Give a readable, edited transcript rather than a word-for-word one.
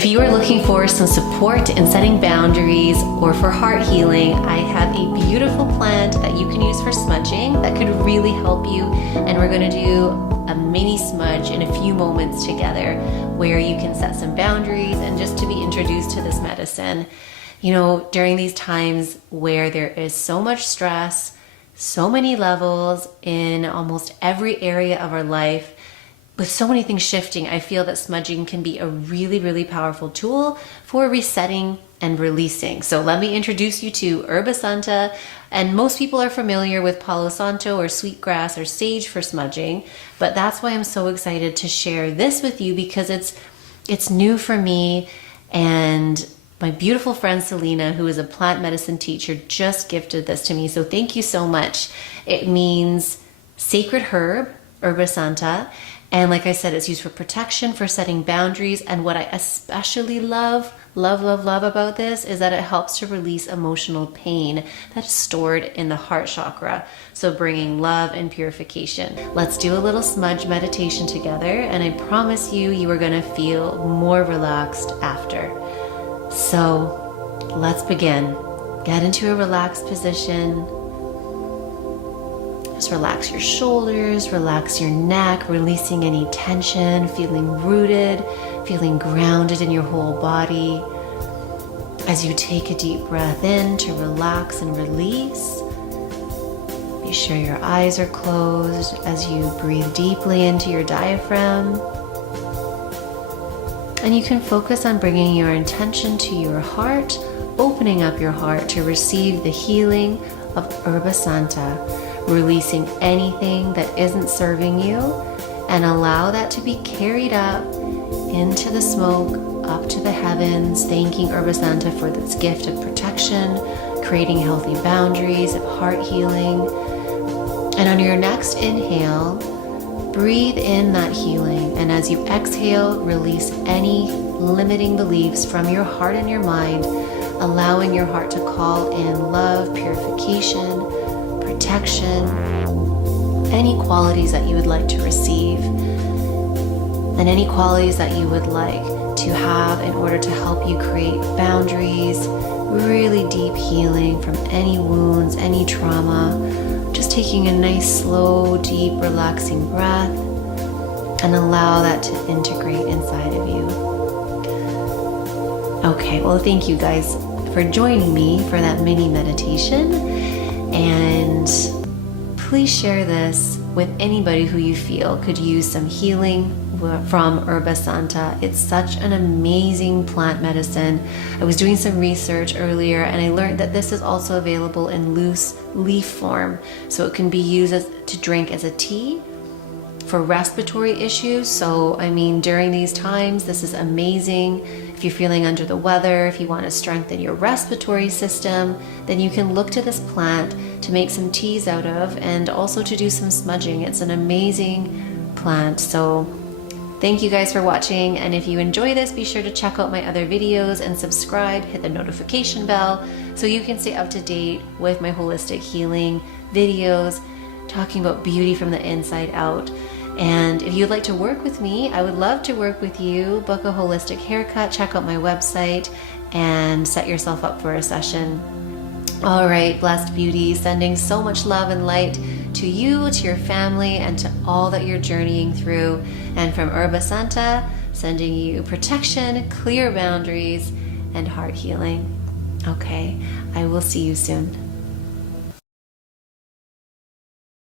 If you are looking for some support in setting boundaries or for heart healing, I have a beautiful plant that you can use for smudging that could really help you. And we're going to do a mini smudge in a few moments together where you can set some boundaries and just to be introduced to this medicine. You know, during these times where there is so much stress, so many levels in almost every area of our life, with so many things shifting, I feel that smudging can be a really, really powerful tool for resetting and releasing. So let me introduce you to Yerba Santa. And most people are familiar with Palo Santo or sweetgrass or sage for smudging, but that's why I'm so excited to share this with you, because it's new for me. And my beautiful friend Selena, who is a plant medicine teacher, just gifted this to me. So thank you so much. It means sacred herb, Yerba Santa. And like I said, it's used for protection, for setting boundaries. And what I especially love about this is that it helps to release emotional pain that's stored in the heart chakra. So bringing love and purification. Let's do a little smudge meditation together. And I promise you, you are gonna feel more relaxed after. So let's begin. Get into a relaxed position. Just relax your shoulders, relax your neck, releasing any tension, feeling rooted, feeling grounded in your whole body. As you take a deep breath in to relax and release, be sure your eyes are closed as you breathe deeply into your diaphragm. And you can focus on bringing your intention to your heart, opening up your heart to receive the healing of Yerba Santa, releasing anything that isn't serving you, and allow that to be carried up into the smoke, up to the heavens, thanking Yerba Santa for this gift of protection, creating healthy boundaries, of heart healing. And on your next inhale, breathe in that healing, and as you exhale, release any limiting beliefs from your heart and your mind, allowing your heart to call in love, purification, protection, any qualities that you would like to receive, and any qualities that you would like to have in order to help you create boundaries, really deep healing from any wounds, any trauma. Just taking a nice, slow, deep, relaxing breath, and allow that to integrate inside of you. Okay, well, thank you guys for joining me for that mini meditation. And please share this with anybody who you feel could use some healing from Yerba Santa. It's such an amazing plant medicine. I was doing some research earlier and I learned that this is also available in loose leaf form. So it can be used to drink as a tea for respiratory issues. So, I mean, during these times, this is amazing. If you're feeling under the weather, if you want to strengthen your respiratory system, then you can look to this plant to make some teas out of, and also to do some smudging. It's an amazing plant. So thank you guys for watching. And if you enjoy this, be sure to check out my other videos and subscribe, hit the notification bell so you can stay up to date with my holistic healing videos, talking about beauty from the inside out. And if you'd like to work with me, I would love to work with you. Book a holistic haircut, check out my website, and set yourself up for a session. All right, blessed beauty, sending so much love and light to you, to your family, and to all that you're journeying through. And from Yerba Santa, sending you protection, clear boundaries, and heart healing. Okay, I will see you soon.